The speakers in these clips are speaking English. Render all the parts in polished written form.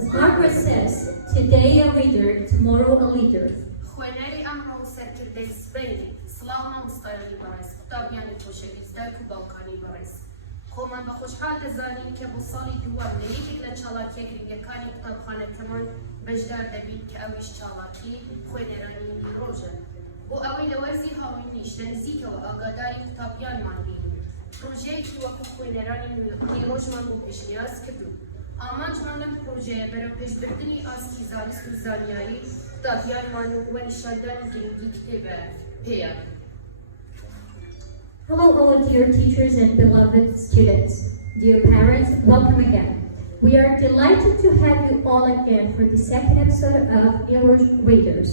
As Margaret says, today a reader, tomorrow a leader. خوێنەری ئەمڕۆ سەرکردەی سبەینی سڵاو مامۆستایانی بەڕێز قوتابیانی خۆشەویست و باوکانی بەڕێز خۆمان بە خۆشحال دەزانین کە بۆ ساڵی دووەم لە یەکێک لە چالاکیە گرنگەکانی قوتابخانەکەمان بەشدار دەبین کە ئەویش چالاکی خوێنەرانی نیرۆژە بۆ ئەوەی لە وەرزی هاوینیش لە نزیکەوە ئاگاداری قوتابیانمان بین پرۆژەیەکی وەکو خوێنەرانی نیرۆژمان بۆ پێشنیاز کردوون ئامانجمان لەم پرۆژەیە بەرەو پێشبردننی ئاستی زانست و زانیاری قوتابیانمان و نیشاندانی گرنگی کتێبە پێیە. Hello all dear teachers and beloved students. Dear parents, welcome again. We are delighted to have you all again for the second episode of Nirozh Readers.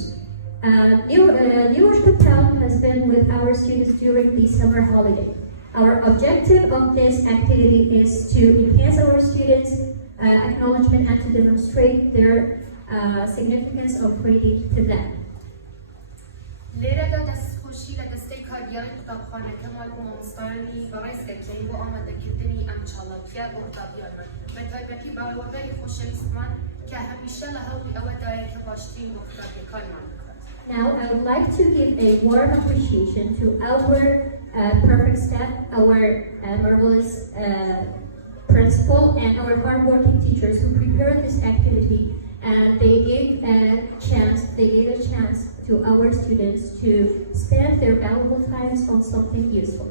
Nirozh Patel has been with our students during the summer holiday. Our objective of this activity is to enhance our students' acknowledgement and to demonstrate their significance of reading to them. لێرەدا دەستخۆشی لە دەستەی کاریگەری قوتابخانەکەمان و مامۆستایانی بەڕێز دەکەین بۆ ئامادەکردنی ئەم چالاکیە بۆ قوتابیانمان بە تایبەتی باوەبەری خۆشەویستمان کە هەمیشە لە هەوڵی ئەوەدایە کە باشترین بۆ قوتابیەکانمان بکات. Now I would like to give a warm appreciation to our perfect staff, our marvelous principal and our hardworking teachers who prepared this activity, and they gave a chance to our students to spend their valuable times on something useful.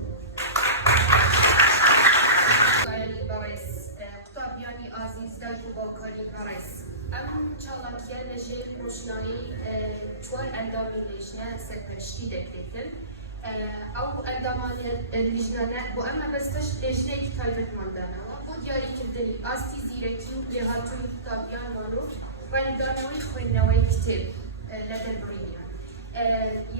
ئەو ئەندامانە لیژنانە بۆ ئەمە بەستەش لێژنەیەکی تایبەتمەندانەوە بۆ دیاریکردنی ئاستی زیرەکی و لێهاتووی قوتابیانمان و ڕێنمودانەوەی خوێندنەوەی کتێب لە دەربڕینیان.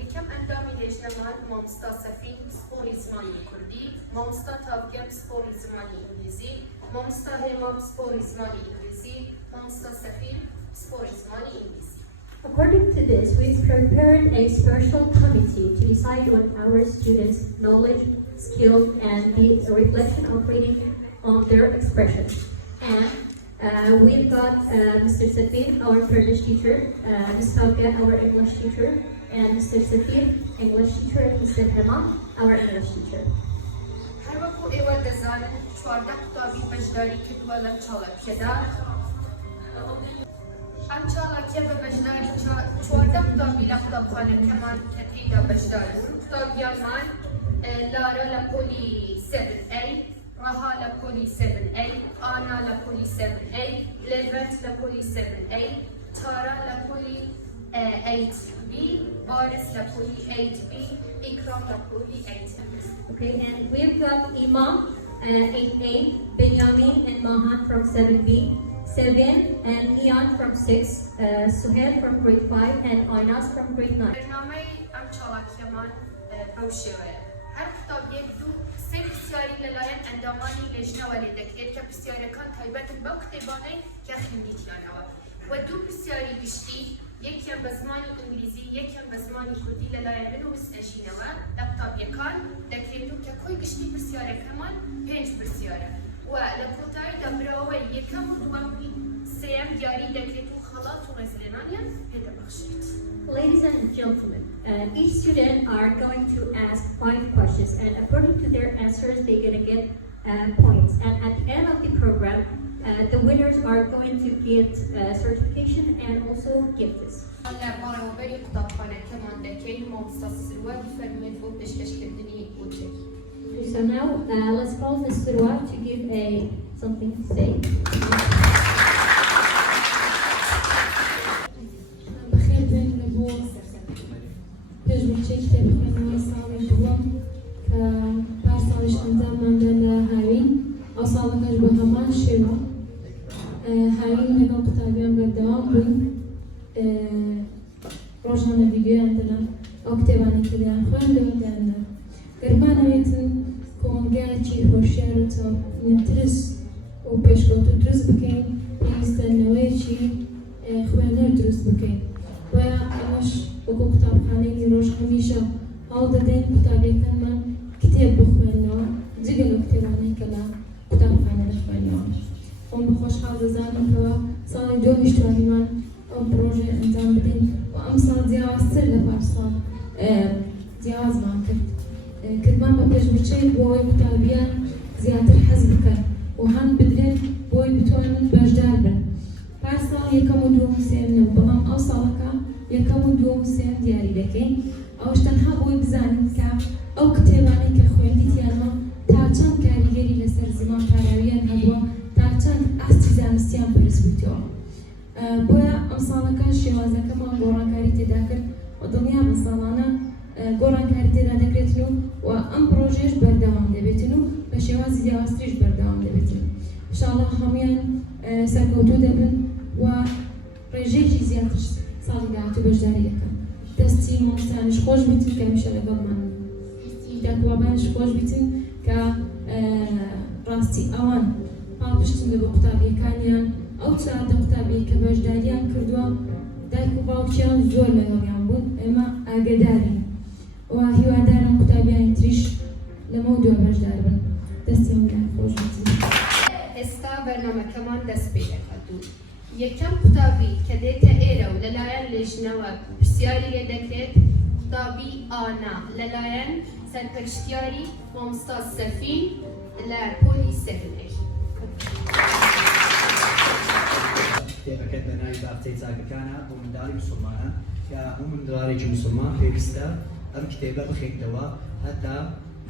یەکەم ئەندامی لێژنەمان مامۆستا سەفین سپۆری زمانی کوردی، مامۆستا تاوگەم سپۆری زمانی ئینگلیزی، مامۆستا هێمام سپۆری زمانی ئینگلیزی، مامۆستا سەفین سپۆری زمانی ئینگلیزی. According to this, we've prepared a special committee to decide on our students' knowledge, skill, and the reflection of reading on their expression. And we've got Mr. Safin, our Kurdish teacher, Ms. Tawga, our English teacher, and Mr. Safin, English teacher, and Mr. Hema, our English teacher. هەر وەکو ئێوە دەزانن چواردە قوتابی بەشداری کردووە لەم چالاکیەدا. ئەم چالاکیە بە بەشداری چواردە قوتابی لە قوتابخانەکەمان کە تێیدا بەشدار بوون قوتابیانمان لارە لە پۆلی 7A، ڕەها لە پۆلی 7A، ئانا لە پۆلی 7A، لێڤەت لە پۆلی 7A، تارا لە پۆلی 8B، بارس لە پۆلی 8B، ئیکرام لە پۆلی 8B. Okay, and we've got Imam 8A, Benjamin and Mahan from 7B, Sevin and Ian from 6, Suhail from grade 5, and Aynas from grade 9. برنامەی ئەم چالاکیەمان بەو شێوەیە. هەر قوتابیەک دوو سێ پرسیاری لەلایەن ئەندامانی لێژنەوە لێ دەکرێت کە پرسیارەکان تایبەتن بەو کتێبانەی کە خوێندیتیانەوە و دوو پرسیاری گشتی یەکیان بە زمانی ئینگلیزی یەکیان بە زمانی کوردی لەلایەن بنووسنەشینەوە لە قوتابیەکان دەکرێت و کە کۆی گشتی پرسیارەکەمان 5 پرسیارە و لە کۆتاییدا برەوەی یەکەم و دووەمی سێەم دیاری دەکرێت و خەڵات و ڕێزلێنانیان پێدەبەخشێت. Ladies and gentlemen, each student are going to ask 5 questions, and according to their answers, they're going to get points. And at the end of the program, the winners are going to get certification and also gifts. So now let's call Ms. Firwat to give something to say. پێشبڕکێی کتێبخوێنەوەی ساڵی دووەم کە پاش ساڵیش ئەنجامماندا لە هاوین ئەو ساڵەکەش بە هەمان شێوە هاوین لەگەڵ قوتابیان بەردەوام بووین ڕۆژانە ڤیدیۆیان دەنا ئەو کتێبانی کە دەیان خوێندەوە دەیاندا گەرمانەوێتن کۆمەلگایەکی هۆشیار و چاوترس و پێشکەوت و دروست بکەین پێویستە نەوەیەکی خوێنەر دروست بکەین و ئەمەش وەکو قوتابخانەی نیرۆژ هەمیشە هەوڵ دەدەین قوتابیەکانمان کتێب بخوێنەوە جگە لەو کتێبانەی کە لە قوتابخانە دەخوێنەوە خۆم بە خۆشحاڵ دەزانم کەوە صار دومش توانيمان أو بروجي أنجام بدين وأمصار جیاواز تر لپارسال جیاواز مان کرد کردمان بە پێشبچەی بۆی قوتابیان زیاتر حەز بکەن و هەن بدرێن بۆی بتوانن بەشدار بن پارساڵ یەکەم و دووەم سێم نەبوو بەڵام ئەو ساڵەکە یەکەم و دووەم سێم دیاری دەکەین ئەوەش تەنها بۆی بزانین کە ئەو کتێبانەی کە خوێندیتیانەوە تا چەند کاریگەری لەسەر زمان پاراویان هەبووە تا چەند ئاستی زانستیان بەرز بوویتەوە بۆیە ئەم ساڵەکە شێوازەکەمان گۆڕانکاری تێدا کرد و دڵنیام لە ساڵانە گۆڕانکاری تێدا دەکرێتن و ئەم پرۆژێش بەردەوام دەبێتن و بە شێوازی جیاوازتریش بەردەوام دەبێتن انشاءالله هەموویان سەرکەوتوو دەبن و ڕێژەیەکی زیاتر ساڵی داهاتوو بەشداری دەکەن دەستی مامۆستایانش خۆش بیتن کە هەمیشە لەگەڵمان دەستی داکوابانش خۆش بیتن کە ڕاستی ئەوان پاڵپشتن لە بە قوتابیەکانیان ئەو چاردە قوتابی کە بەشداریان کردووە دایک و باوکیان زۆر لەگەڵیان بوون ئێمە ئاگدارین و هیوادارم قوتابیانی تریش لەمە دووە بەشدار بن دەستی هەموویان خۆش بیتن ئێستا بەرنامەکەمان دەست پێ دەکاتوو یەکەم قوتابی کە دێتە ئێرە و لەلایەن لێژنەوە پرسیاری لێ دەکرێت قوتابی ئانا لەلایەن سەرپەرشتیاری مامۆستا سەفین لە پۆلی سەدنەی کتێبەکەت لە ناوی باخچەی چاکەکانە بۆ منداڵی موسڵمانە کە هەموو منداڵێکی موسڵمان پێویستە ئەم کتێبە بخێنیتەوە هەتا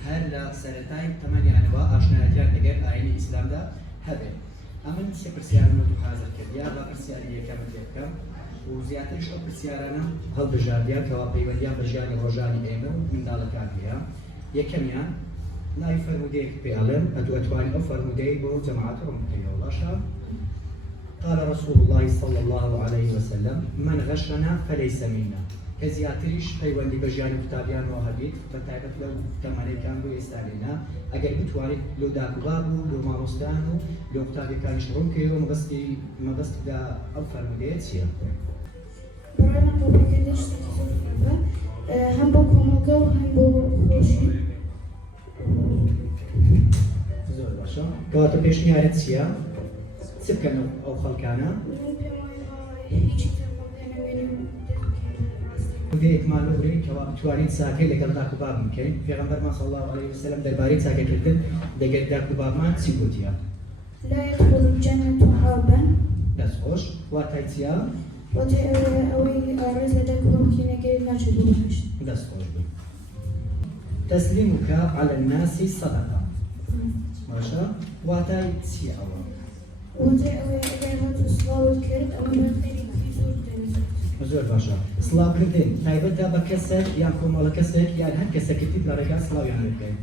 هەر لە سەرەتای تەمەنیانەوە ئاشنایەتیان لەگەڵ ئاینی ئیسلامدا هەبێت. ئەمن سێ پرسیارم بۆ حاضر کرد یا بە پرسیاری یەکەمت لێ بکەم و زیاترش ئەو پرسیارانە هەڵبژاردیان کەوا پەیوەندیان بە ژیانی ڕۆژانی ئێمە و منداڵەکان هەیە. یەکەمیان ناوی فەرمودەیەک پێڵێن ئەتوانین ئەو فەرمودەی بۆ جەماعەت ڕوون بکەیەوە باشە؟ قال رسول الله صلى الله عليه وسلم من غشنا فليس منا كزياتريش پەیوەندی بە ژیانی قوتابیانەوە هەبێت بەتایبەت لەو تەمەنەکان بۆ ئێستا لێنا ئەگەر بتوانیت لۆ داکوباب و لۆ مامۆستایان و لۆ قوتابیەکانیش ڕوون کەوێ مەبەستیدا ئەو فەرمودەیە چییە؟ بەڕێمان ڕۆپەکەی شتێکی زۆر گرنگە هەم بۆ کۆمەڵگە و هەم بۆ خۆشی زۆر باشە کەواتە پێشنیارت چییە؟ چ بکەن ئەو خەڵکانە؟ وێکمان لەورەی کەوا بتوانین چاکەی لەگەڵ داکوباب بکەین پێغەمبەرمان صلی الله علیه وسلم دەربارەی چاکەکردن لەگەڵ داکوبابمان چی گوتیە؟ لا يدخل الجنة عابا دەستخۆش واتای چییە؟ واتای ئەوەی ئاڕێز لە دەکوبابکی نەگەری ناچێت بۆ بەهەشت دەستخۆش بووی تەسلیمك على الناس صدقة باشە واتای چییە ئەوە؟ واتای ئەوەی ئەگەر هاتوو سڵاوت کرد ئەوە بەخێرێکی زۆر دەوێت زۆر باشە سڵاوکردن تایبەتدا بە کەسێک یان کۆمەڵە کەسێک یان هەر کەسێکیت لە ڕێگا سڵاویان لێ بکەین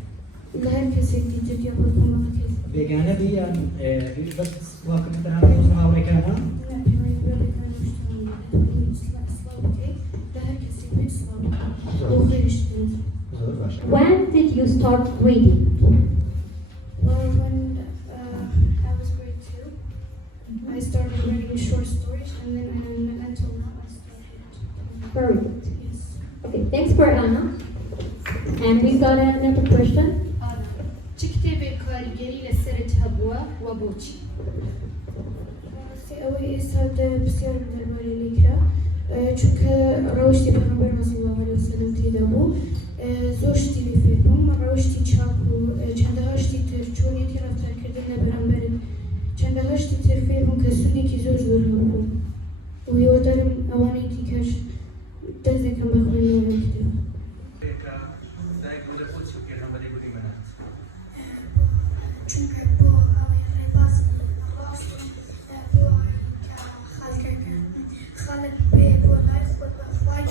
لە هەر کەسێکی تر یا بۆ کۆمەڵەکەی بێگانە بی یان بەس سڵاوکردن تەنها بۆ هاوڕێکانە زۆر باشە When did you start reading? Well, when I was grade 2, I started reading short stories, and then until now I started. Very good. Yes. Okay, thanks for Anna. And we got another question. ئانا چ کتێبێک کاریگەری لەسەرت هەبووە و بۆچی؟ ڕاستی ئەوەی ئێستا بسیار دەربارەی لێکرا چونکە ڕەوشتی پێغەمبەر صلی الله علیه وسلم تێدا بوو زۆر شتی لێ فێر بووم ڕەوشتی چاک و چەندەها شتی تر چۆنیەتی ڕەفتارکردن لە بەرامبەرت چەندەها شتی تر فێر بووم کە سوودێکی زۆر زۆر هەبوو و هیوادارم ئەوانەی دیکەش دەست دەکەم بە خوێندنەوە لەم کتێبە چونکە بۆ ئەوەی ڕێباز ڕاست بۆ خەڵک بێ بۆ لای خۆت بە خوای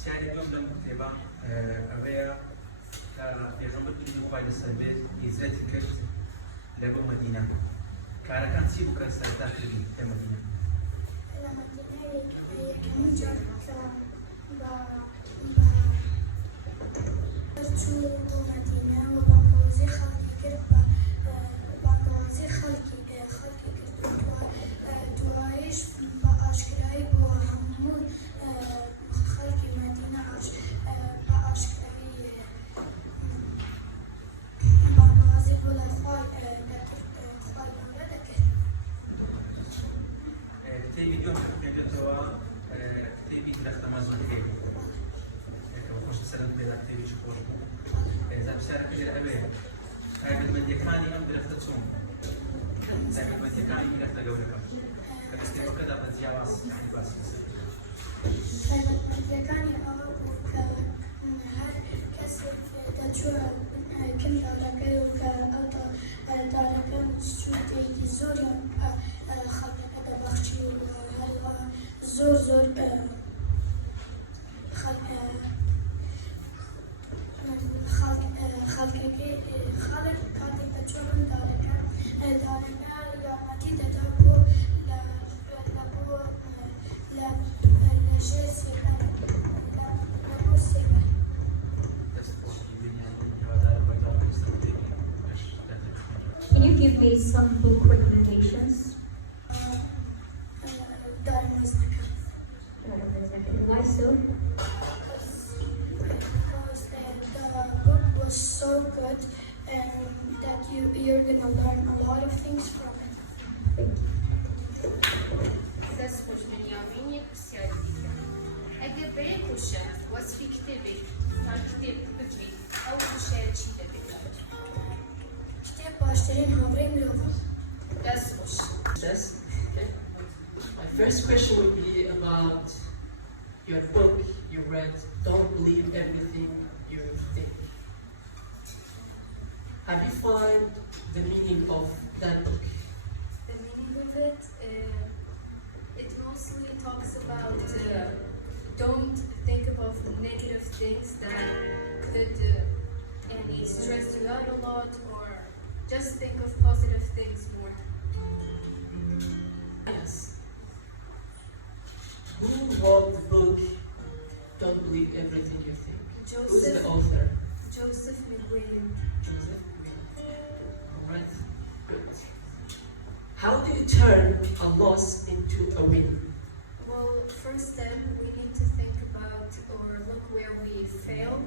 سیانی دوم لەم کتێبە ئەوەیە کە پێغەمبەر دوی خوای لەسەر بێت هیجرەتی کرد لە بۆ مەدینە کارەکان چی بوو کە سەرتا کردی لە مەدینە؟ لە مەدینە یەکەمین جار کە چوو بۆ مەدینە و بانگەوازی خەڵکی کرد بە بانگەوازی خەڵکی کرد دوایش بە ئاشکرایی بۆ هەموو خەڵکی مەدینە بە ئاشکرایی بانگەوازی بۆ لای خوای دەکرد خوای كتابي اليوم كتابي كتابي دراسة مازونية وخش سلام بين كتابي شكور إذا بشارك إلى الأبيع فاهم المديكاني أم درفتهم فاهم المديكاني من أفضل جولك فكتابي كذا بتجاوز يعني بس كان يقرأ هر كسر تجربة كم دارك وكأوضاع دارك مستوى زوريان خلق هذا بخشي وهلا زور خلق كاتب تجربة دارك يا مديد دابو لا جيسي لا سيبا Can you give me some book recommendations? دار مزنكة Why so? because the book was so good and that you're gonna learn a lot of things from it. ساس خوش بنيامين يكسياري اگر برای کوشن وصفی کتابی تا کتاب بگری او کوشن چی دبید كتاب باشترين هامرين ملوفا دست خوش Yes. My first question would be about your book you read, Don't Believe Everything You Think. Have you found the meaning of that book? The meaning of it, it mostly talks about don't think about negative things that could any stress you out a lot, or just think of positive things more. Yes. Who wrote the book, Don't Believe Everything You Think? Who's the author? Joseph McWilliam. Joseph William. Alright, good. How do you turn a loss into a win? Well, first step, we need to think about or look where we fail.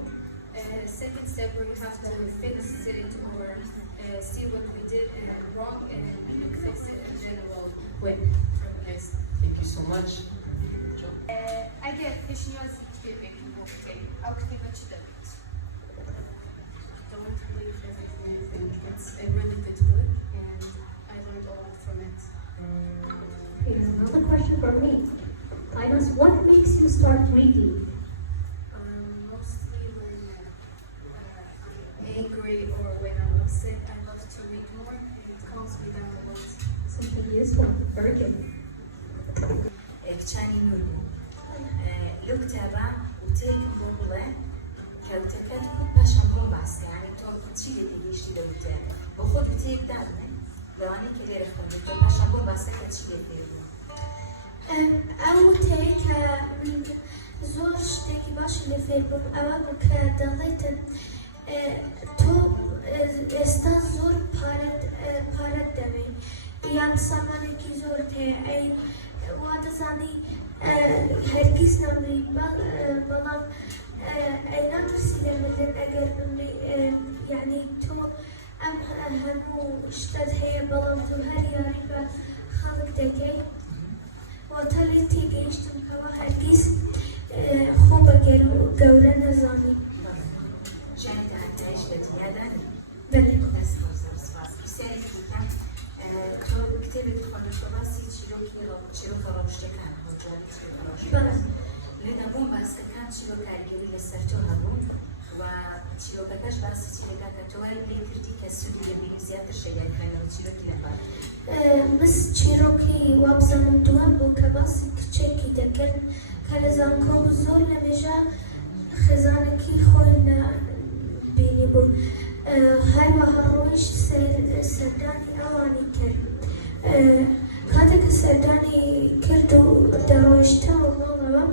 Second step, where you have to fix it or see what we did wrong and fix it, and then we'll win from this. Thank you so much. Joe? اگر پیشنیازی کتابی ممکن او کتابه چی دبید Don't believe everything you think. It's a really good book, and I learned a lot from it. Here's another question for me. Linus, what makes you start reading? Mostly when I'm angry or when I'm upset, I love to read more, and it calms me down a lot. Something useful. Very good. كتاني نورو لو كتابة وتيك بوبلة كوتكت كنت باشا بومباس يعني تو تشيلي ديجيش تي دوتا وخد بتيك دارنا لو أنا كلير خد تو باشا بومباس كتشيلي ديجيش أو تيك زور شتێکی باشی لە فێربووم ئەوە بوو کە دەڵێتن تۆ ئێستا زۆر پارەت دەوێت یان سامانێکی زۆر هەیە ئەی وا دەزانی هەرگیز نامری بەڵام ئەی ناترسی لە مردن ئەگەر بمری یعنی تۆ ئەم هەموو شتت هەیە بەڵام تۆ هەر یاری بە خەڵک دەکەی واتە لێ تێگەیشتم کەەوە هەرگیز خۆ بە گەورە نەزانی جاني تعيش لديادك بەێ بس خلص بسالك كتاب تو كتابك تخرج راسي تشيلوك روشتك كان هجواني تشيلوك روشتك بەڵێ لنا بوم بس كان تشيلوك كاريجري لسرتو هبون وتشيلوك كاش بس تشيلوك كتواري بلي كرتي كسودي يمين زيادة شيئا كان تشيلوك لبار مس چیرۆکی وابزانم دووەم بوو کە باسی کچێکی دەکرد کە لە زانکۆ زۆر لە مێژە خێزانێکی خۆی بینی بوو هەروەها ڕۆیشت سەردانی ئەوانی کرد کاتێککە سەردانی کرد و دەڕۆیشتەوە ماڵەوە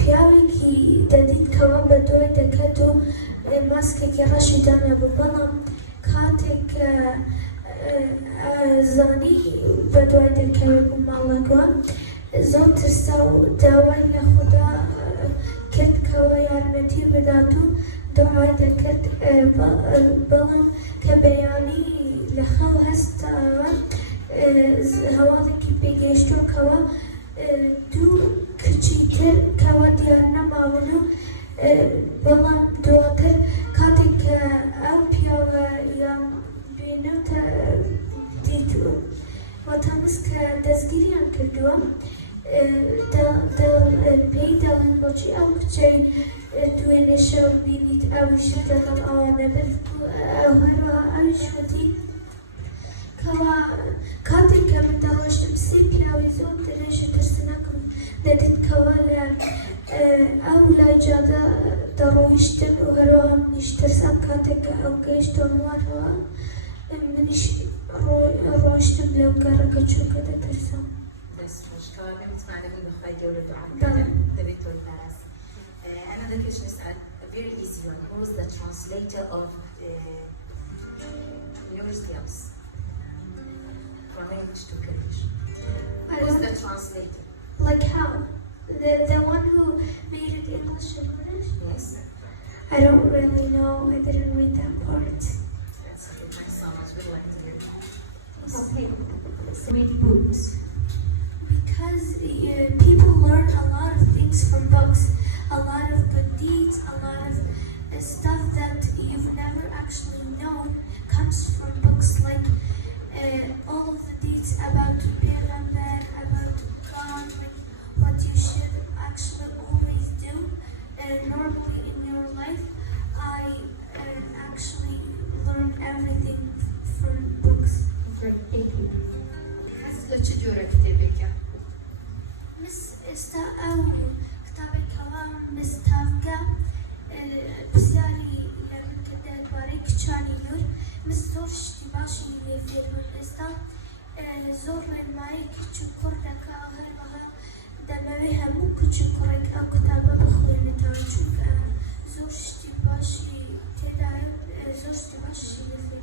پیاوێکی دەدیت کەوە بە دوای دەکات و ماسکێکی ڕەشی دانەبوو بەڵام کاتێک زانی بە دوای دەکەوێت بوو ماڵەکەوە زۆر ترسا و داوای لە خوددا کرد کەوە یارمەتی بدات و دوای دەکرد بەڵام کە بەیانی لە خەو هەستاوە هەواڵێکی پێگەیشتووە کەەوە دوو کچی تر کەەوە دیار نەماون و بەڵام دواتر کاتێک کە ئەو پیاوە یان بینەوتە دیتوە وەتەمەست کە دەستگیریان کردووە پێی دەڵێن بۆچی ئەو کچەی دوێنێ شەو بینیت ئەویشی دەڵێن ئەوانە بێت ئەو هەروەها ئەویش وتی کەوا کاتێک کە من داوەشتم سێ پیاوی زۆر درێژی ترسنەکەم دەدیت کەوا لە ئەو لای جادە دەڕۆیشتن و هەروەها منیش ترسام کاتێک کە ئەو گەیشتۆ وانەوە منیش ڕۆیشتم لەو گەڕەکە چووکە دەترسام. كمان متمعنى بالمخاي جولة دعاء دبيت والناس. Another question is a very easy one. Who is the translator of Nirozh from English to Kurdish? Who is the translator? Like how? The one who made it English and British? Yes. I don't really know. I didn't read that part. That's okay. Thanks so much. We'd like to hear it. Okay. Read books. Because people learn a lot of things from books, a lot of good deeds, a lot of stuff that you've never actually known comes from books, like all of the deeds about Peygamber, about God, like what you should actually always do. Normally in your life, I actually learned everything from books. Great, thank you. مس استا او كتابي كلام مستافقة بسياري لمن كده بارك كشاني نور مس زور شتي باشي اللي في الاستا زور الماي كتشو كردك اهل بها دمويها مو كتشو كرك او كتابة بخوي متوجوك زور شتي باشي كده زور شتي باشي اللي في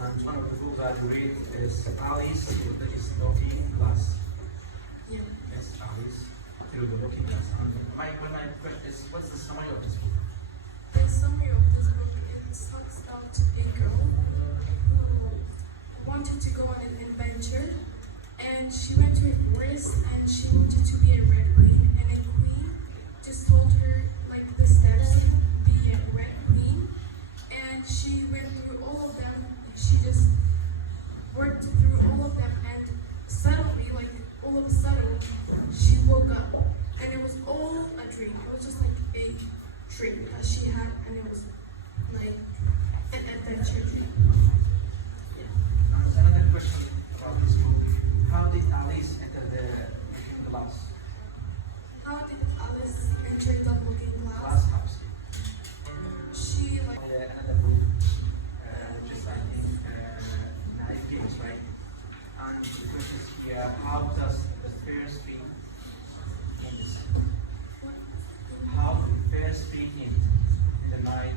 And one of the books I read is Alice is Looking Glass. Yeah. Yes, Alice through the Looking Glass. And my question is, what's the summary of this book? The summary of this book is talks about a girl who wanted to go on an adventure, and she went to a forest and she wanted to be a red queen, and a queen just told her like the steps to be a red queen, and she went through all of them. She just worked through all of them, and suddenly, like all of a sudden, she woke up, and it was all a dream. It was just like a dream that she had, and it was like an adventure dream. Another question about this book. How did Alice enter the Looking Glass? How did Alice enter the Looking Glass? Glass house. She like Another book, just I think, Night Games, right? And the question is here, how does the fair speak in this? How the fair speak in the night?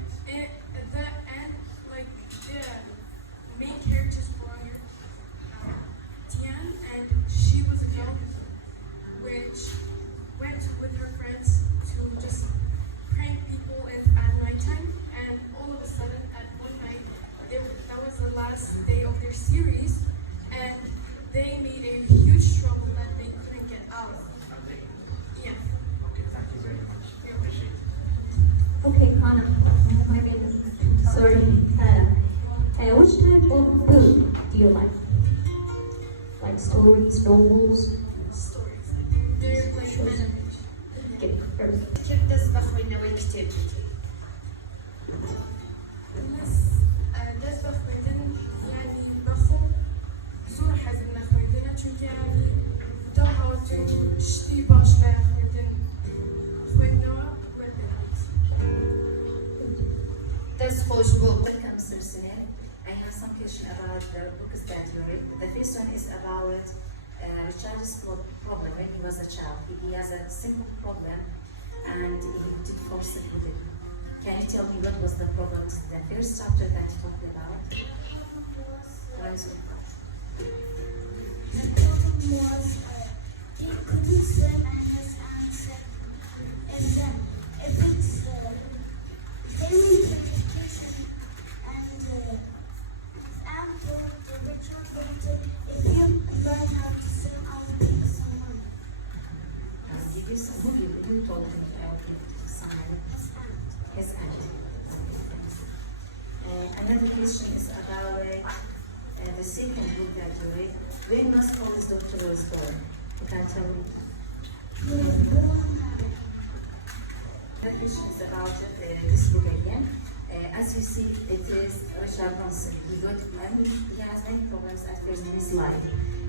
at the end, like the main character's brother, Tian, and she was a girl which went with her friends to just prank people at nighttime, and all of a sudden at one night, that was the last day of their series, and they made a huge trouble that they couldn't get out of. Yeah. Okay, thank you very much. I appreciate it. Okay, Hannah. My name is, sorry, Hannah. Which type of book do you like? Like stories, novels? Stories. They're like animation. Okay, first. كيف بخوي نوي كتاب دەست بە خوێندن یانی بەخۆ زۆر حەزم لە خوێندنە چونکە یانی داهاتوو شتی باش لە خوێندنەوە وەردەگریت. That's خوش book. Welcome, Sibsine. I have some question about the books that you read. The first one is about Richard's problem when he was a child. He has a simple problem and he took forced with it. Can you tell me what was the problem in the first chapter that you talked about? What is it? The problem was he couldn't swim and his aunt said if it's very complication and his aunt told the Richard if you holding sign his hand. Another question is about the second book that you read. When Napoleon's daughter was born? You can tell me. The question is about this book again. As you see, it is Richard Branson. He has many problems at first in his life.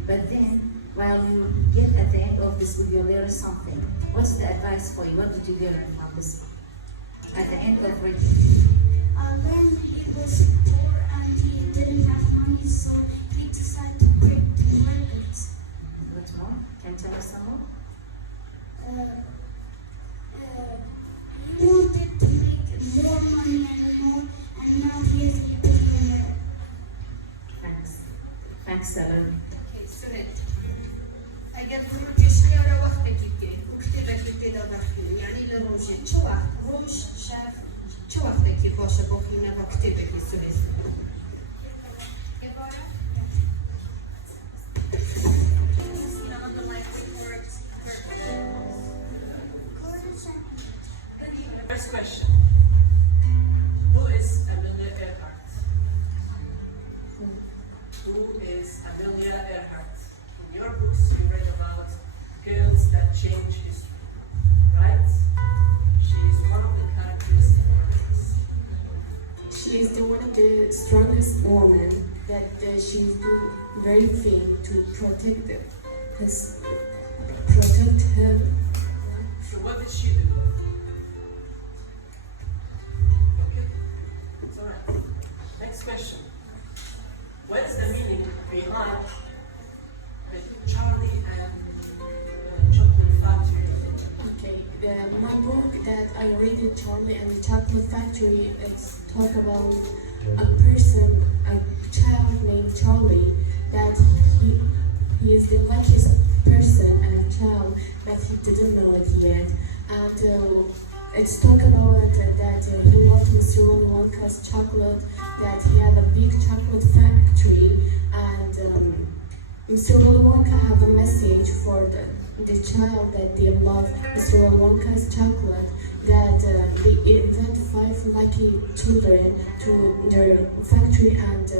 But then, while you get at the end of this book, you learn something. What's the advice for you? What did you learn from this book? At the end of it. When he was poor and he didn't have money, so he decided to break the market. What more? Can you tell us some more? He wanted to make more money and more, and now he is a billionaire. Thanks. Thanks, Sarah. سنت اگر فروتش يارا وقتك يبقى وكتبك يبقى بخيل يعني لروجي شو وقت روج شاف شو وقتك يباشا بخينا وكتبك يسويس First question. Who is Amelia Earhart? Who is Amelia Earhart? In your books, you read about girls that change history, right? She is one of the characters in your books. She is one of the strongest women that she's doing very thing to protect her. So what did she do? Okay, it's all right. Next question. What is the meaning behind the Charlie and Chocolate Factory? Okay, my book that I read in Charlie and the Chocolate Factory, it's talk about a person, a child named Charlie, that he is the luckiest person and a child that he didn't know it yet. And it's talk about that he loved Mr. Willy Wonka's chocolate, that he had a big chocolate factory, and Mr. Willy Wonka have a message for the child that they love Mr. Willy Wonka's chocolate, that they invite 5 lucky children to their factory and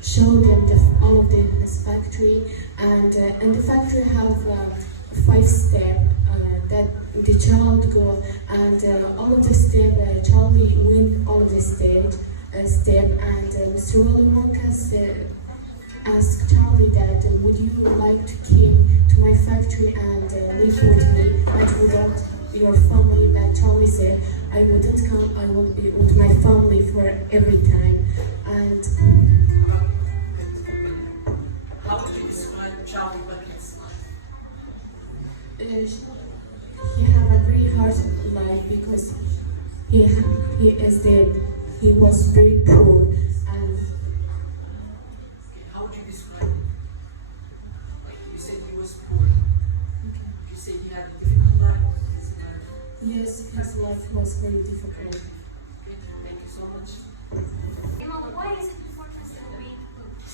show them all of his factory, and the factory have 5 steps that the child go, and all of the step Charlie win all of the step, and Mr. Willy Wonka asked Charlie that would you like to come to my factory and live with me, but without your family? But Charlie said, I wouldn't come, I would be with my family for every time. And How would you describe Charlie Bucket's life? he have a very hard life because he was very poor, and Okay, how would you describe him? Like you said he was poor. You said he had a difficult life. yes, his life was very difficult. Okay, thank you so much. Why is it important to read books?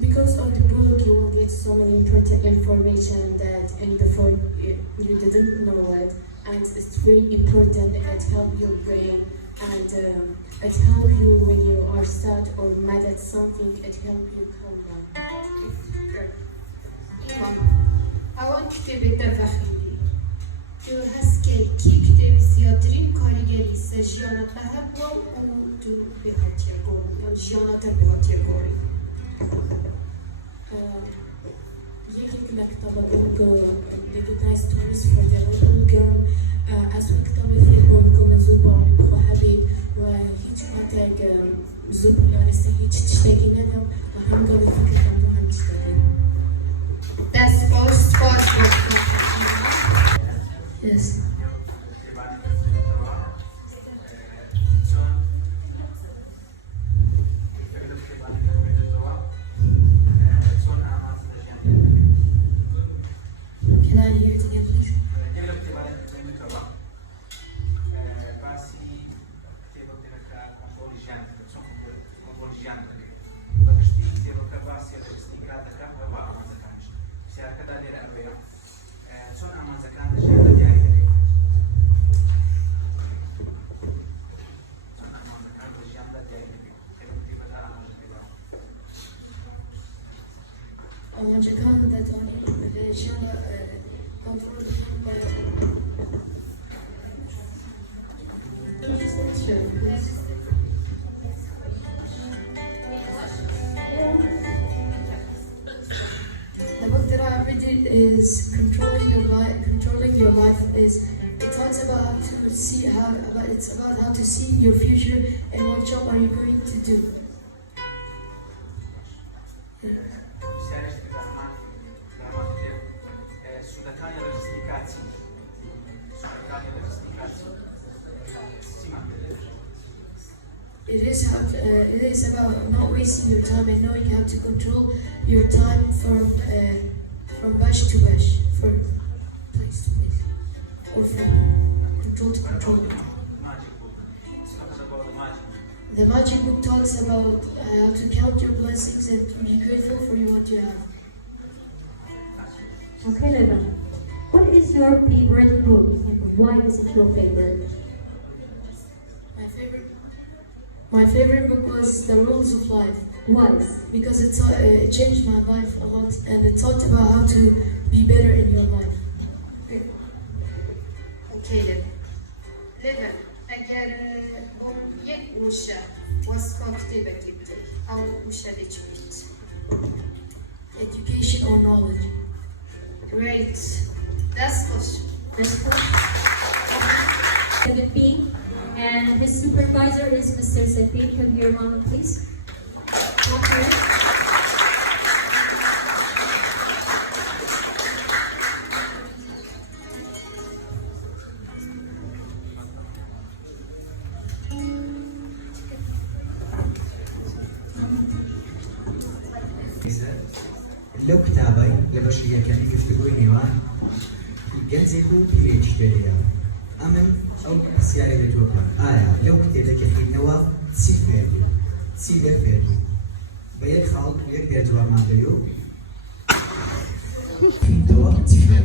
Because of the book, you will get so many important information that in before you didn't know it, and it's very important. It helps your brain, and it helps you when you are sad or mad at something. It helps you calm down. اوان کتابی دفخیلی تو هسکی کی کتاب زیادترین کارگری سجیانت لحب و تو بهاتیه گوری یا جیانت بهاتیه گوری یکی کتاب بگو دیگه stories for the little girl. از کتاب فیلم گم زوبان خواهید و هیچ وقت زوب نارسته هیچ چیزی ندم و هم گاهی فکر کنم هم چیزی. دست باز Yes. Can I hear it again, please? چون ئامانجەکان دەژیان لە دیاریەکەی أوانجكان دتاني شغلة كنترول The book that I read is controlling your life. Controlling your life is it talks about how to see it's about how to see your future and what job are you going to do. It is about not wasting your time and knowing how to control your time from bash to bash, from place to place, or from control to control. The magic book talks about how to count your blessings and be grateful for what you have. Okay, Levan. What is your favorite book and why is it your favorite? My favorite book was The Rules of Life. Why? Because it changed my life a lot and it talked about how to be better in your life. اوكي ليفن اگر بوم یک وشه واسكون كتابة كبتي او وشه دي تشويت Education or knowledge. great that's خوش David B. And his supervisor is Mr. Sefi. Come here, Mama, please. Okay. لو كتابي لبشرية كان يفتقوا نيوان جنزيكو بيريتش بيريا أمن أو سيارة لتوقع لو كتابك في نوا سيفر فيردو بيك خالق ويك دير جواب ما ديو في دوا سيفر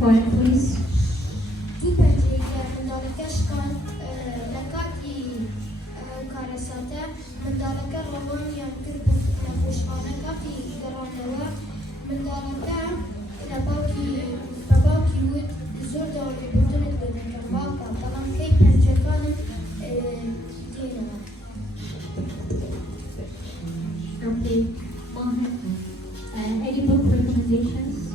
Quiet, please. Okay. Any book recommendations?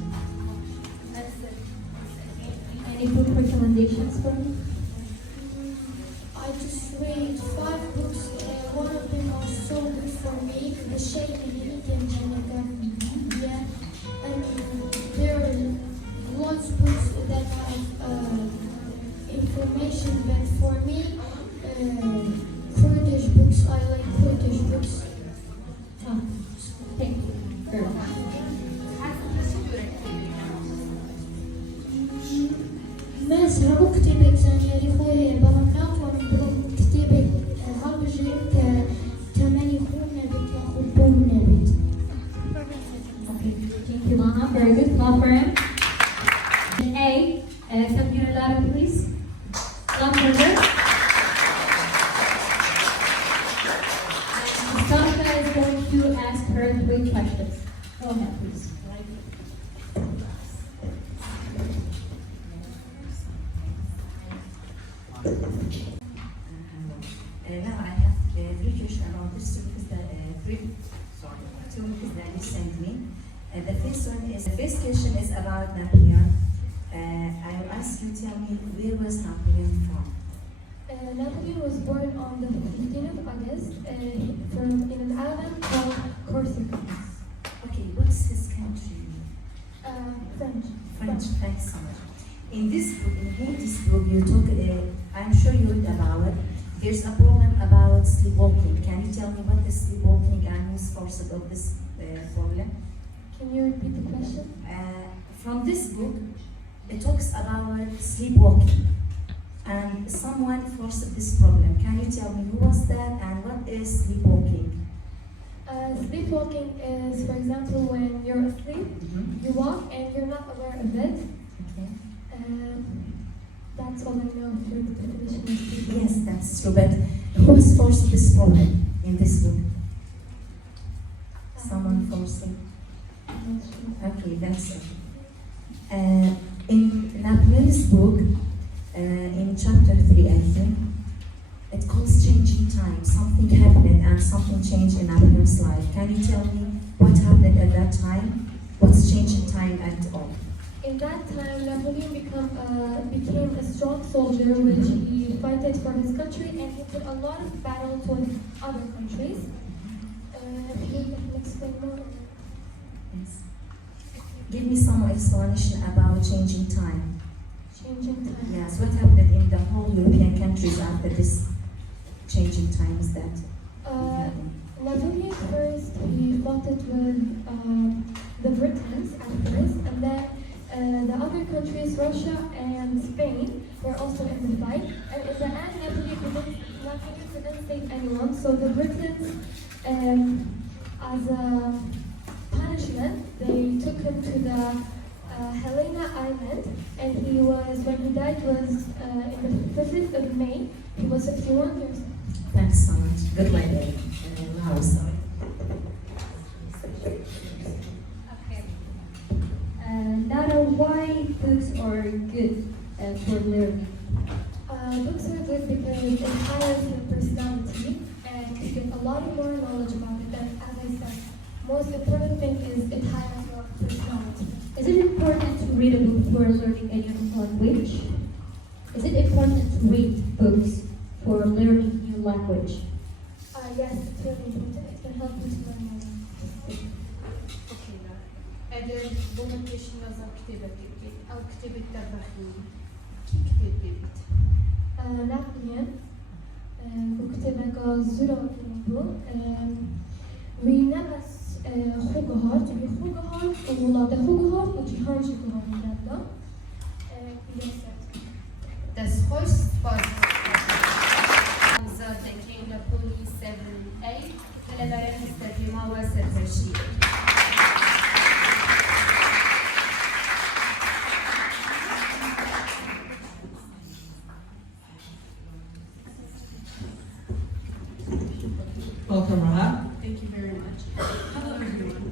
Any book recommendations for me? I just read 5 books. One of them are so good for me. The Shape and Medium yeah. And there are lots of books that have information, but for me, Kurdish books, I like Kurdish books. Oh, thank you very much. مثلا كتابة ثانية لخوي بركات ومبروك كتابة هالجريت تماني خونا بيت يخبونا بيت. Okay, thank you, Lana. Very good. Clap for him. And A, can you hear louder, please? Clap for her. And Sasha is going to ask her 3 questions. Go ahead, please. Now I have 3 questions about this two books that you sent me. The first question is about Napoleon. I will ask you to tell me where was Napoleon from? Napoleon was born on the 15th of August in an island called Corsica. Okay, what's his country? French. French, thanks so much. In this book you talk, I'm sure you read about it. There's a problem about sleepwalking. Can you tell me what is sleepwalking and who's source of this problem? Can you repeat the question? From this book, it talks about sleepwalking and someone forced this problem. Can you tell me who was that and what is sleepwalking? Sleepwalking is, for example, when you're asleep, you walk and you're not aware of it. Okay. That's all I know for the definition of sleepwalking. Yes, that's true. But who was forced this problem in this book? Someone forced it. I'm not sure. Okay, that's it. In Napoleon's book, in chapter 3, I think, it calls changing time. Something happened and something changed in Napoleon's life. Can you tell me what happened at that time? What's changing time at all? In that time, Napoleon became a strong soldier, which he fought for his country, and he did a lot of battles with other countries. You can explain more. Yes. Give me some explanation about changing time. Changing time. Yes, what happened in the whole European countries after this changing time is that? Napoleon first, he fought it with the Britons after this, and then the other countries, Russia and Spain, were also in the fight. And in the end, Napoleon didn't save anyone, so the Britons, as a punishment, they took him to the Helena Island, and when he died was in the 5th of May. He was 51 years old. Thanks so much. Good way, wow, sorry. Okay. Nada, why books are good for learning? Books are good because it highlights your personality and you get a lot more knowledge about it. And as I said, most important thing is it highlights your personality. Is it important to read a book for learning a new language? Is it important to read books for learning new language? Yes, it's really important. It can help you to learn more. اگر بومتش نظر كتابة بيت أو كتابة تبخين كي كتاب بيت Napoleon وكتابة زورا كنبو وينبس خوجهارت وخوجهارت وولاد خوجهارت وجيهان جيهان مدردا Das hoogst pas زادكي نابولي 7A للا يستخدم وسط Welcome, Rahat. Thank you very much. Hello everyone.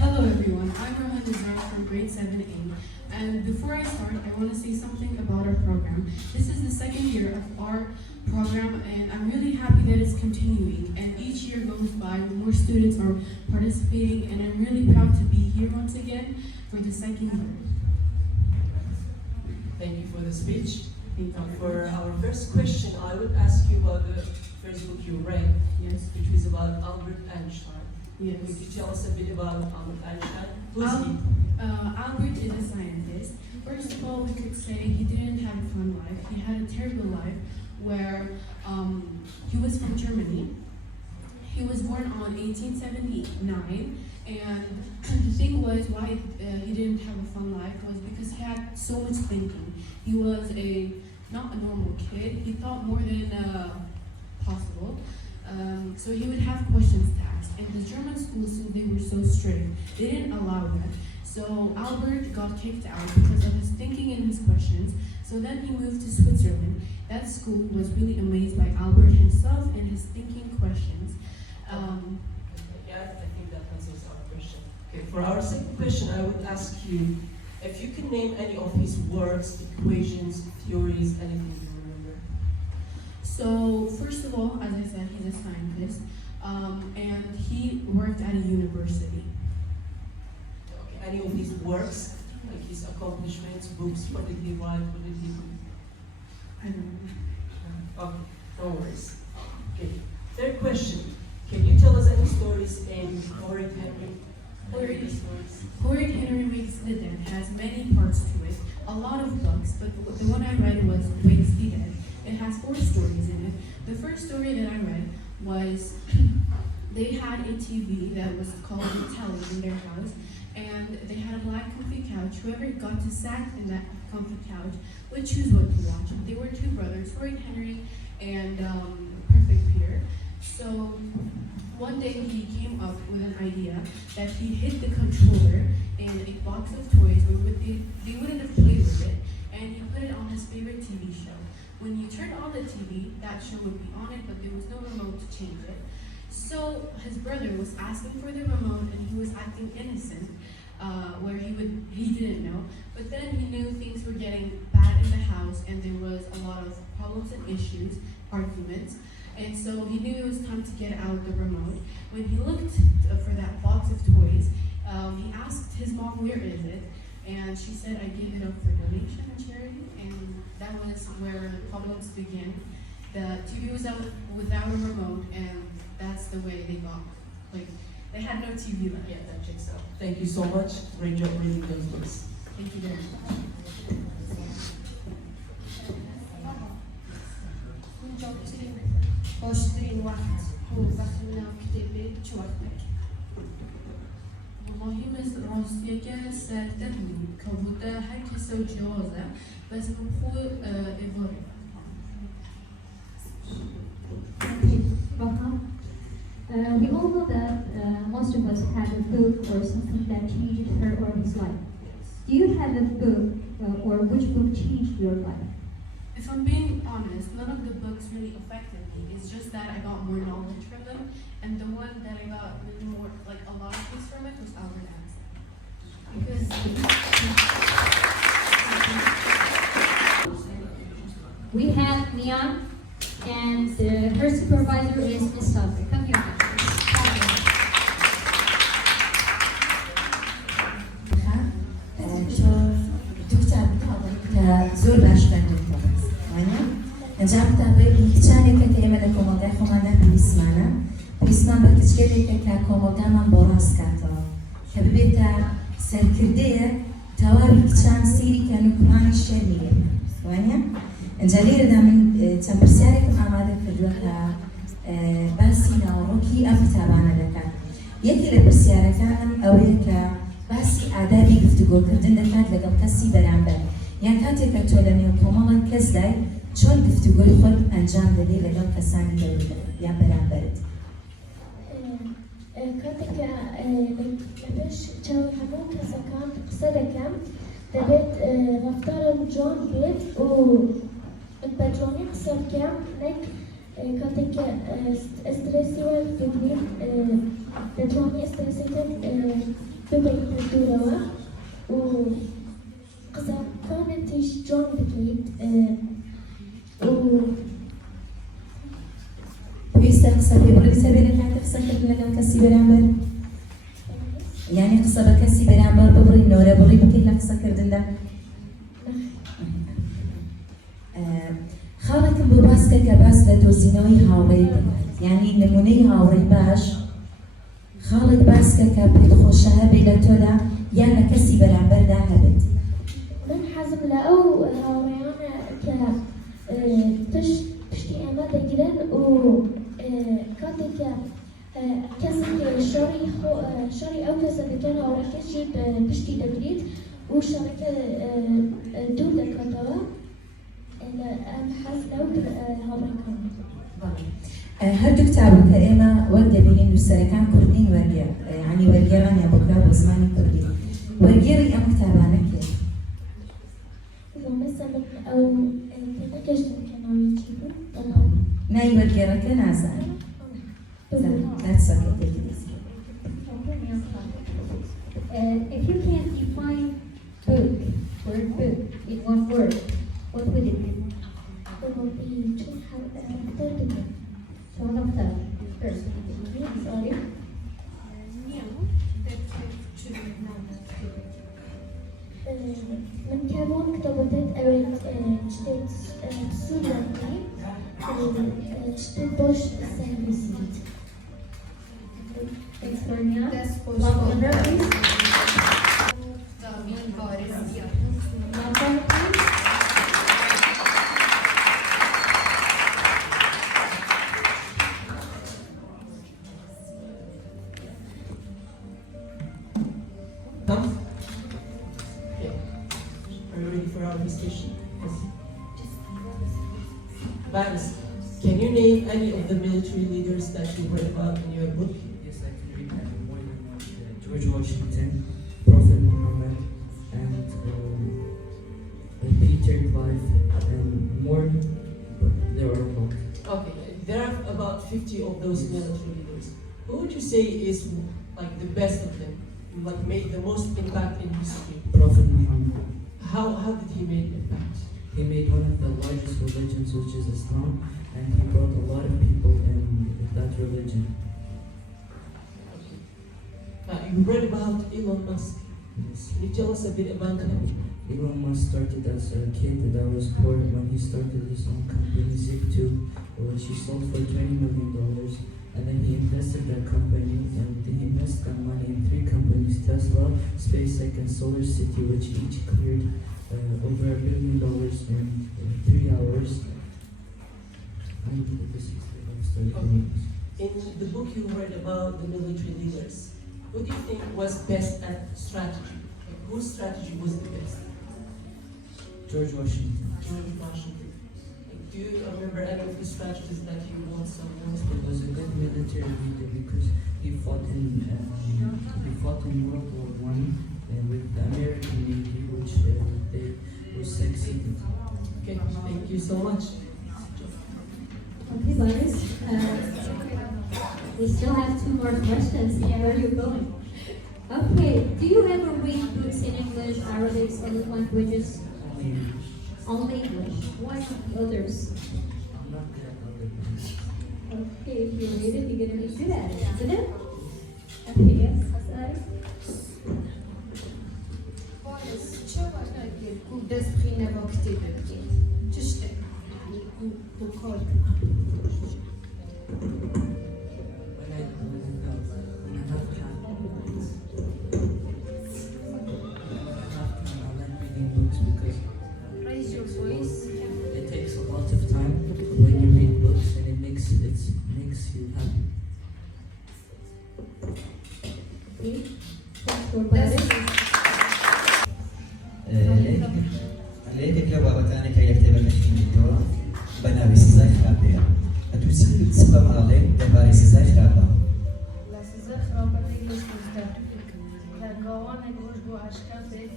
Hello everyone. I'm Rahat Nirozh from grade 7A. And before I start, I want to say something about our program. This is the second year of our program, and I'm really happy that it's continuing. And each year goes by, more students are participating, and I'm really proud to be here once again for the second year. Thank you for the speech. Thank you. For our first question, I would ask you about the first book you read, Yes. which was about Albert Einstein. Yes. Could you tell us a bit about Albert Einstein? Who's he? Albert is a scientist. First of all, we could say he didn't have a fun life. He had a terrible life where he was from Germany. He was born on 1879, and the thing was why he didn't have a fun life was because he had so much thinking. He was not a normal kid. He thought more than possible. So he would have questions to ask. And the German schools, since they were so strict, they didn't allow that. So Albert got kicked out because of his thinking and his questions. So then he moved to Switzerland. That school was really amazed by Albert himself and his thinking questions. Yeah, I think that answers our question. Okay, for our second question, I would ask you if you can name any of his works, equations, theories, anything you remember. So first of all, as I said, he's a scientist, and he worked at a university. Okay, any of his works, like his accomplishments, books, what did he write, what did he do? I don't know. Okay, no worries. Okay, third question. Can you tell us any stories in Horrid Henry? Horrid Henry Wakes the Dead has many parts to it, a lot of books, but the one I read was Wakes the Dead. It has 4 stories in it. The first story that I read was they had a TV that was called a telly in their house, and they had a black comfy couch. Whoever got to sat in that comfy couch would choose what to watch. They were 2 brothers, Horrid Henry and Perfect Peter. So one day he came up with an idea that he hid the controller in a box of toys where they wouldn't have played with it, and he put it on his favorite TV show. When you turned on the TV, that show would be on it, but there was no remote to change it. So his brother was asking for the remote, and he was acting innocent, where he didn't know. But then he knew things were getting bad in the house, and there was a lot of problems and issues, arguments. And so he knew it was time to get out the remote. When he looked for that box of toys, he asked his mom, where is it? And she said, I gave it up for donation and charity. And that was where the problems began. The TV was out without a remote, and that's the way they got, they had no TV left. Yeah, that checks out. Thank you so much. Great job reading those books. Thank you very much. باشترين وقت هو وقتنا كتابي شو وقتك؟ والله مثل راستية سرتني كبودا هكي سو جوازة بس نبخو إيفوري. We all know that most of us have a book or something that changed her or his life. Do you have a book or which book changed your life? If I'm being honest, none of the books really affected me. It's just that I got more knowledge from them, and the one that I got really more, a lot of things from it was Albert Einstein. Because we have Neon, and her supervisor is Miss Sofia. Come here, guys. زۆر باش خوێندنەوە وانە ئەنجام کتابێکی کچانێکە کە ئێمە لە کۆمەڵگای خۆماندا پێویستمانە پێویستمان بە کچکێکێکە کە کۆمەڵگامان بۆ ڕاست کاتەوە کە ببێتە سەرکردەیەک تەواوی کچان سیری کەن و کوڕانی شێرنی لێ وانە ئەنجا لێرەدا من چەند پرسیارێکم ئامادە کردووە کە باسی ناوەڕۆکی ئەم کتابانە دەکات یەکێک لە پرسیارەکان ئەوەیە کە باسی ئادابی گفتوگۆکردن دەکات لەگەڵ کەسی بەرامبەر یان کاتێککە تۆ لە نێو کۆمەڵێک کەسدای چۆن گفتوگۆی خۆت ئەنجام دەدەی لەگەڵ کەسانی دەوروبەر یان بەرامبەرت کاتێککە لەپێش چاوی هەموو کەسەکان قسە دەکەم دەبێت ڕەفتارم جوان بێت و بە جوانی قسە بکەم نەک کاتێککە ئەسترێسی وە بگرین دەتوانی ئەسترێسەکەت ببەیتە دوورەوە و قسەکانتیش جوان بکەیت و پێویستە قسە پێ بڵێ سەبێت لە کاتی قسەکردن لەگەڵ کەسی بەرامبەر یعنی قسە بە کەسی بەرامبەر ببڕی نۆرە بڕی بکەیت لە قسەکردندا کە باس لە دۆزینەوەی هاوڕێ دەکات یعنی نمونەی هاوڕێی باش خاڵت باسکە کە پێدخۆشە هەبێ لە تۆدا یان لە کەسی بەرامبەردا هەبێت من حەزم لە ئەو هاوڕێیانە کە پشتی ئێمە دەگرن و کاتێکە کەسێک شەڕی ئەو کەسە دەکەن هاوڕێکەشی پشتی دەگریت و شەڕەکە دوور دەکاتەوە ئەم حەز لەو هاوڕێکان هەردوو کتابن کە ئێمە وەردەبینین نووسەرەکان کوردین وەرگێ ینی وەرگێڕانیان بۆکرا بە زمانی کوردی وەرگێڕی ئەم کتابانە کرد مثلا ئەو نەگەشتم کە ناوی چی بوو ناوی وەرگێڕەکە نازانم If you can define book, word book, in one word, what would it be? It will be One of the first. Sorry. من كمان كتبت أريد جديد سوريا جديد باش سيرفيسيت. Thanks, Maria. دست خوش Number, please. دامین بارز بیار Number, please. Come. Okay. Are you ready for our discussion? Yes. Vance, can you name any of the military leaders that you read about in your book? Yes, I can read more than George Washington, Prophet Muhammad, and Peter Clive, and more, but there are more. Okay, there are about 50 of those military leaders. Who would you say is like the best of them? Like made the most impact in history? Prophet Muhammad. How did he make impact? He made one of the largest religions, which is Islam, and he brought a lot of people in that religion. You read about Elon Musk. Yes. Can you tell us a bit about him? Elon Musk started as a kid that was poor when he started his own company, Zip2, which he sold for $20 million. And then he invested that company, and he invested that money in 3 companies, Tesla, SpaceX, and Solar City, which each cleared over $1 billion in 3 hours. And this is the story for me. In the book you read about the military leaders, who do you think was best at strategy? Like, whose strategy was the best? George Washington. George Washington. Like, do you remember any of the strategies that you want someone He was a good military leader because he fought in World War I with the American Navy, which they were succeeded. Okay, thank you so much. Okay, guys. We still have 2 more questions. Where are you going? Okay. Do you ever read books in English, Arabic, other languages? Only English. Why not others? I'm not good at other things. Okay, if you read it, you're gonna be good at it, isn't it? Okay, yes. Sorry. چه وقتی که دست خینه وقتی بگید چشته bu kol raise your voice. It takes a lot of time when you read books, and it makes you happy. Okay. Thanks for that. لێتێک لە بابەتانێک کە یەکتێبەکەشین دیتەوە بە ناوی سزای خراپەیە ئەتووسی بە ماڵێ دەربارەی سزای خراپە لە سزای خراپەکەی گەشتە کە گاوانێک ڕۆژ بۆ عاشقان بێت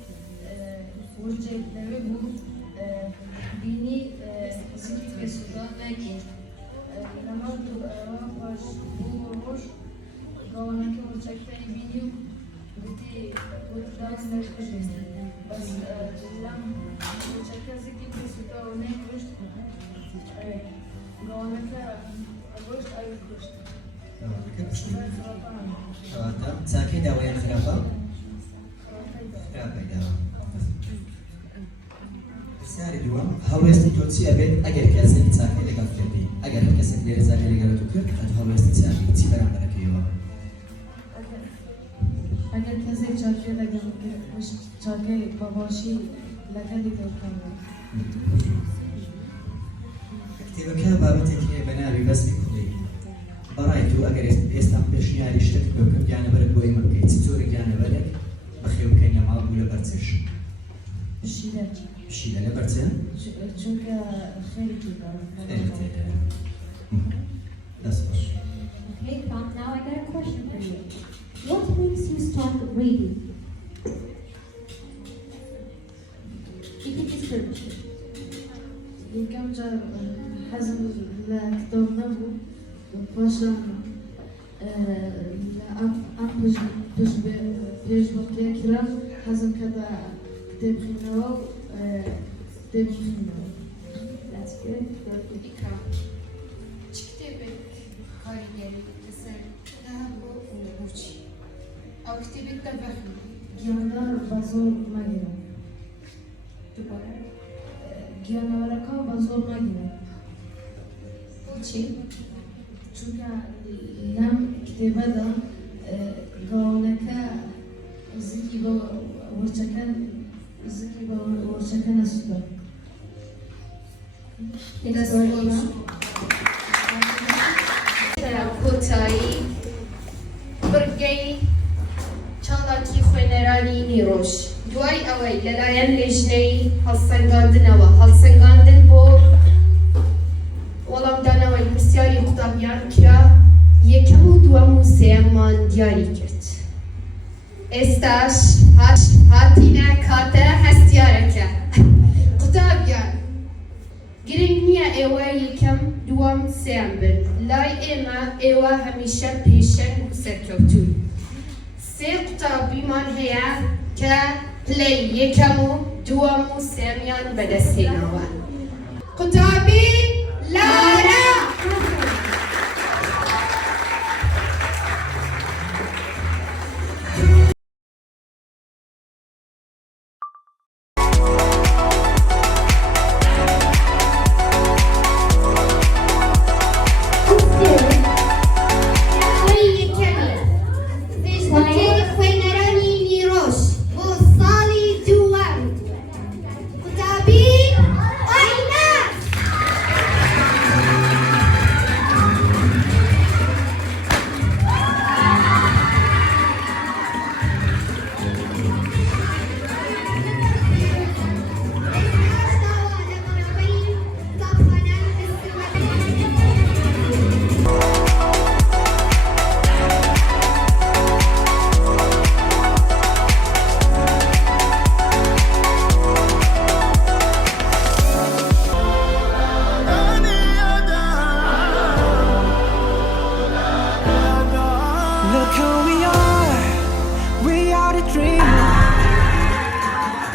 ورجێک لەوێ بوو بینی زیکی پێسودا نەکرد لەمە پاش بوو ڕۆژ گاوانەکە ورجەکەی بینی و گوتی وتدان نەکرد بەس لەم ورجەکە زیکی پێسودا و نەکرد گاوانەکە ڕۆژ ئەوی کوشت چاکەی داوایان خراپە خراپەی داوە پرسیاری دووەم هەڵوێستی تۆ چی ئەبێت ئەگەر کەسێک چاکەی لەگەڵ کردی ئەگەر کەسێک لێرە زانێ لەگەڵ تۆ کرد ئەتۆ هەڵوێستی چی بەرامبەرەکەیەوە اگر کسی چاکی لگم که چاکی باباشی لگلی دکتر کتێبەکە بابەتێکی هەیە بە ناوی بەزمی کوڵی بەڕای تو ئەگەر ئێستا پێشنیاری شتێک بۆ کرد گیانەبەرت بۆی مەبکەیت چ جۆرە گیانەبەرێک بەخێو بکەین لە ماڵ بوو لە بەرچێش شیده پشیلە لە بەرچێ چونکه خیلی کیبار دەست باش Okay, Tom, now I got a question for you. What makes you start reading? If it is permitted. یکم جا حزم لکتاب نبود باشم ام پیش بطه کرم حزم کده کتاب خینه و کتاب خینه That's good. İkram. Çıktı bir kariyeri eser daha bu burç. Aktivite de bakın. گیاندار بازار مگیرم Dubara. گیاندارکان بازار مگیرم Burçi. چونکه لم کتابه دا گاونکه زکی با ورچکن اسودا That's good. کۆتایی بڕگەی چاڵاکی خوێنەرانی نیرۆژ دوای ئەوەی لەلایەن لێژنەی هەڵسەنگاندنەوە هەڵسەنگاندن بۆ وەڵامدانەوەی پرسیاری قوتابیان کرا یەکەم و دووەم و سێەممان دیاری کرد ئێستاش هاتینە کاتە هەستیارەکە قوتابیان گرنگ نییە ئێوە یەکەم دووەم سێم بن لای ئێمە ئێوە هەمیشە پێشەنگ و سەرکەوتوون سێ قوتابیمان هەیە کە پلەی یەکەم و دووەم و سێمیان بەدەستهێناوە قوتابی لارە